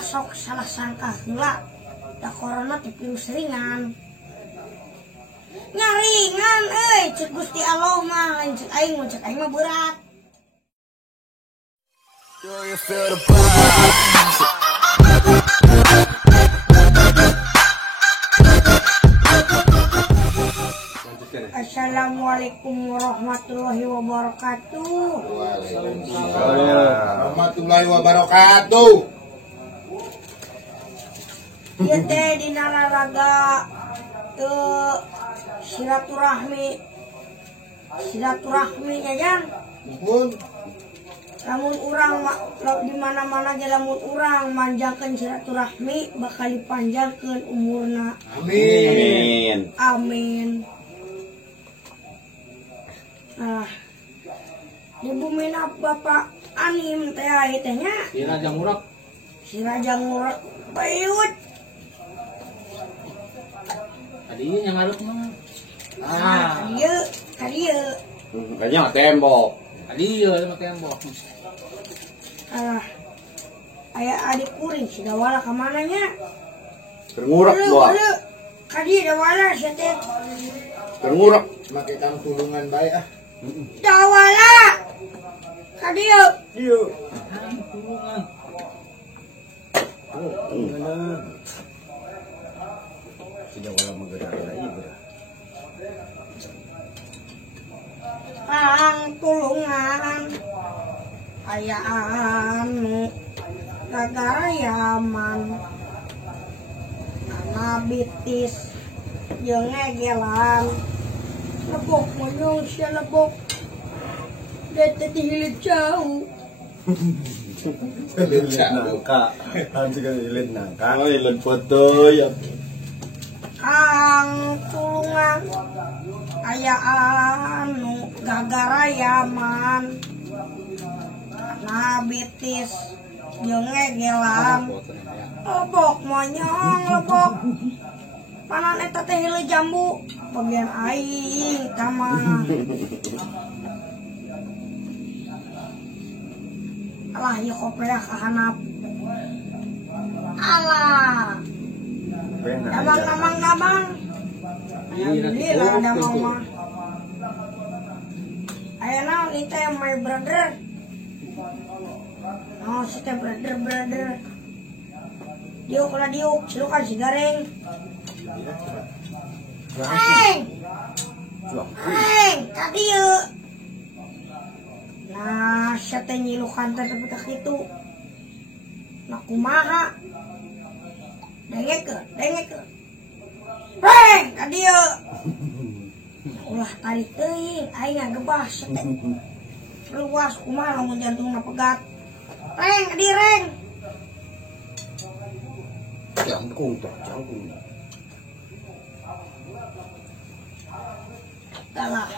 sok salah sangka heula da corona teh virus ringan. Nyaringan cek Gusti Allah mah lain cek aing mah berat. Assalamualaikum warahmatullahi wabarakatuh. Waalaikumsalam warahmatullahi wabarakatuh. Ieu teh dina raraga silaturahmi jajan. Lamun urang di mana-mana ge lamun urang manjangkeun silaturahmi bakal dipanjangkeun umurna. Amin. Amin. Di bumi Bapak Anim teh aya teh nya. Si Raja Ngurak Bayut. Tadi yang ngarep mah. Kadieu. Kayaknya tembok. Tadi mah tembok. Aya adik kuring si Dawala ka mana nya? Terngurap doa. Kadieu Dawala sia teh. Terngurap make kang tulungan bae ah. Dawala. Kadieu. Ieu. Turungan. Sudah wala menggerak lagi berat. Kang tulungan aya anu gagara Yaman bitis jeung ngegelan lebok monyong sia lebok dete dihilit jauh. Nangka. Nanti kan ilit nangka. Oh, ilit foto ya. Kang tulungan aya anu gagara Yaman bitis jeung ngegelan lebok monyong lebok panan eta teh heula jambu bagian aing kamana. Alah ieu kopreah kahanap. Alah. Damang. Alhamdulillah damang mah. Aya naon ieu teh my brother. Oh, si teh brother. Diuk lah diuk, silukan si gareng. Reng, kadieu. Nah, sia teh nyilukan teh tapi tak kitu. Nah kumaha? Dengekeun. Reng, kadieu. Ulah tarik teuing, aing ngagebah sia teh. Luas kumaha lamun jantungna pegat. Reng, kadieu reng. Jangkung. Dalah.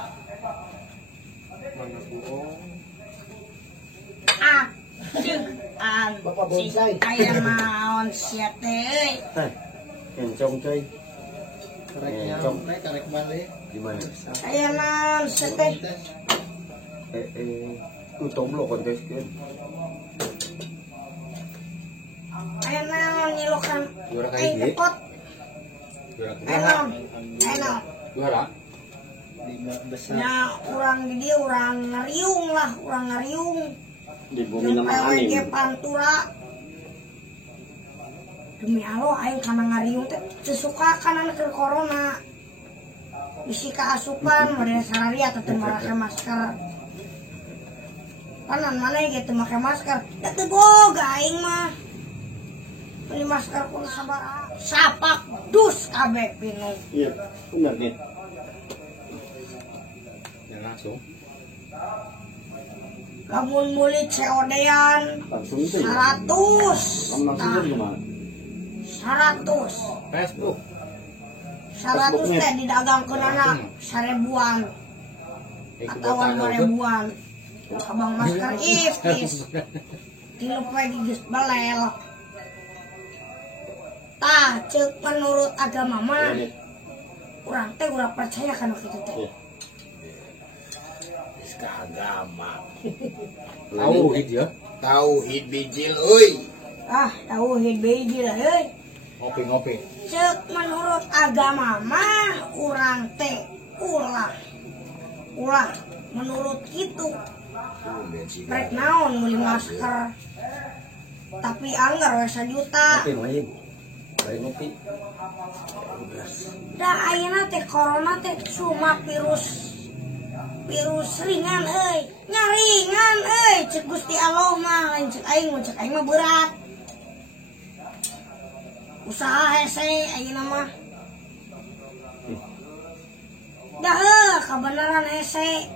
Bapak bonsai. Aya naon sia teh? Kencong coy. Karek balik. Di mana? Aya naon sia teh? Tutup lo konteskeun. Aya naon nyilukan? Juara Aing kayak kepot. Aya naon? Juara. Nya urang di dieu urang ngariung. Di bumi nama Anim. PWG Pantura. Demi Allah aing kana ngariung teh sesuka kana keur corona. Bisi kaasupan model sararia teh make masker. Panan mana ge teu make masker? Da teu boga aing mah. Beli masker pun sabaraha. Sapak dus kabeh pinung. Iya, benar nih. Langsung. Lamun mulit COD-an Langsung itu ya. 100. Kamu langsung gimana? 100. Facebook. 100 teh didagangkeun anak 1000-an atau 2000-an. Abang masker iftis. Tilu poe geus belel. Tah ceuk menurut agama mah urang teh urang percaya kana kitu teh. Agama. Tauhid ya. Tauhid bijil euy. Tauhid beji lah euy. Ngopi. Cek menurut agama mah urang teh ulah menurut itu rek naon meuli masker tapi anggar we 1 juta. Ngopi. Da ayeuna teh corona teh cuma virus ringan euy, nyaringan euy, cek Gusti Allah mah lain cek aing mah berat. Usaha hese ayeuna mah. Dah kebenaran hese.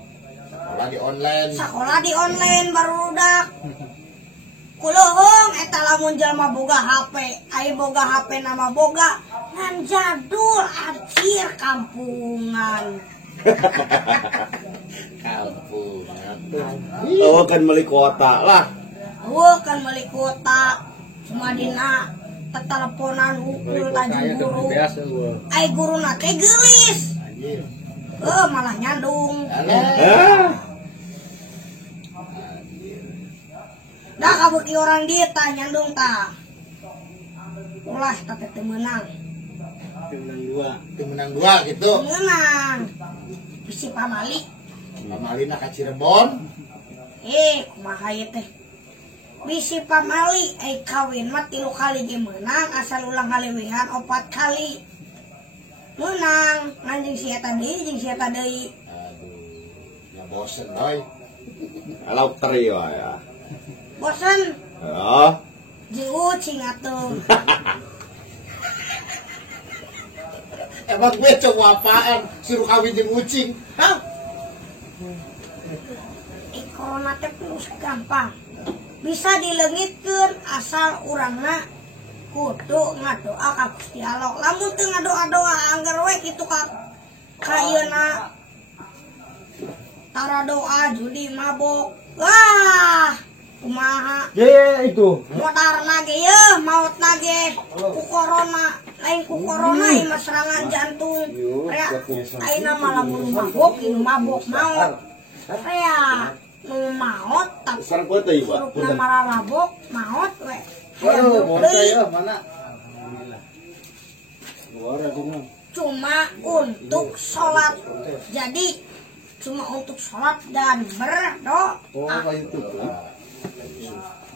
Sekolah di online baru rudak. Kuluhung eta lamun jalma boga HP, ai boga HP nama boga ngan jadul anjir kampungan. Oh kan beli kuota lah. Kan meuli kuota. Cuma dina teteleponan hukul tajam guru. Ai guruna teh geulis. Malah nyandung. Dah kabeuki orang dieu tah nyandung tah. Ulah tah teh menang. Menang dua gitu. Menang. Bisi pamali. Pamalina ka Cirebon. Kumaha ieu teh? Bisi pamali kawin mah 3 kali ge menang, asal ulang halewehan 4 kali. Menang, anjing si eta deui jeung si eta deui. Ya bosen euy. Kalau teri ya. Bosen. Ya. Jeung ucing atuh. Emang gue coba apaan? Suruh kawin jeung ucing. Hah? Corona teh terus gampang. Bisa dileungitkeun asal urangna kudu ngadoa ka Gusti Allah. Lamun teu ngadoa-doa anggar we kitu ka ayeuna tara doa judi mabok. Wah, kumaha? Itu. Modarna ge yeuh mautna ge ku corona. Lain ku corona ieu mah serangan jantung. Rea ayeuna mah lamun mabok maut. Rea nu maot tapi Sareng poe teh ieu, surupna mararabok maot we. Mana? Cuma untuk sholat. Jadi cuma untuk sholat dan berdoa.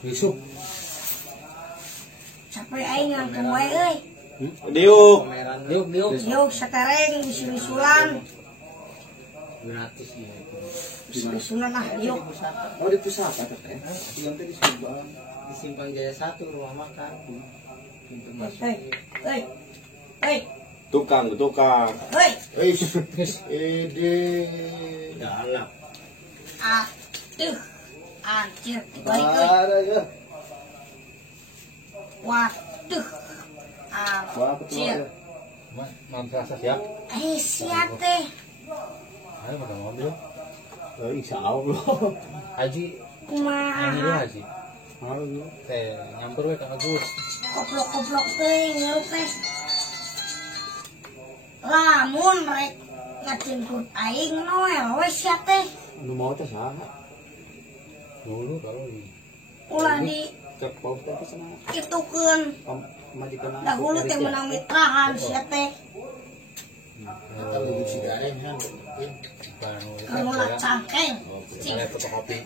Yusuf. Sampai aing ngangkeun wae euy. Diuk. Yuk satereng bisi-bisulan. Gratis ya. Bisi-bisulan yuk. Oh di pusaka teh. Yang tadi Subang. Di Simpang Jaya 1 rumah makan. Pintu masuk. Hei. Tukang. Hei. Ide. Dalam. Atuh. Anjir, baik euy. Ada ya. Waduh. Anjir. Madrasah siap. Sia teh. Ayo makan mobil. Insya Allah. Haji. Kumaha? Ini dulu Haji. Teh nyamper we ka Agus. Koplok-koplok teh ngeul teh. Lamun rek ngajengkut aing Noel we sia teh. Nu mau teh saha? Dulu kalau di Ulah di Cek paus teh sana. itukeun. Majikan. Dahulu teh menang mitrahan sia teh. Kalau di Cigareng kan. Nulak cangkeng. Saya fotokopi.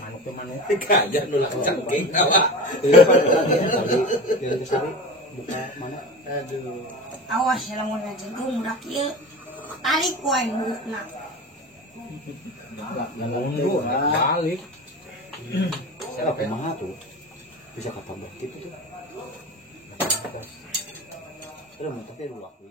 Manuk. Kaya nulak cangking apa? Yang kesari buka mana? Aduh. Awas ya lamun ngajengkeun budak ieu. Tarik wae buukna. Mundur balik. Siapa kumaha tuh? Bisa kapan gitu tuh? Terus mau tapi dulu aku.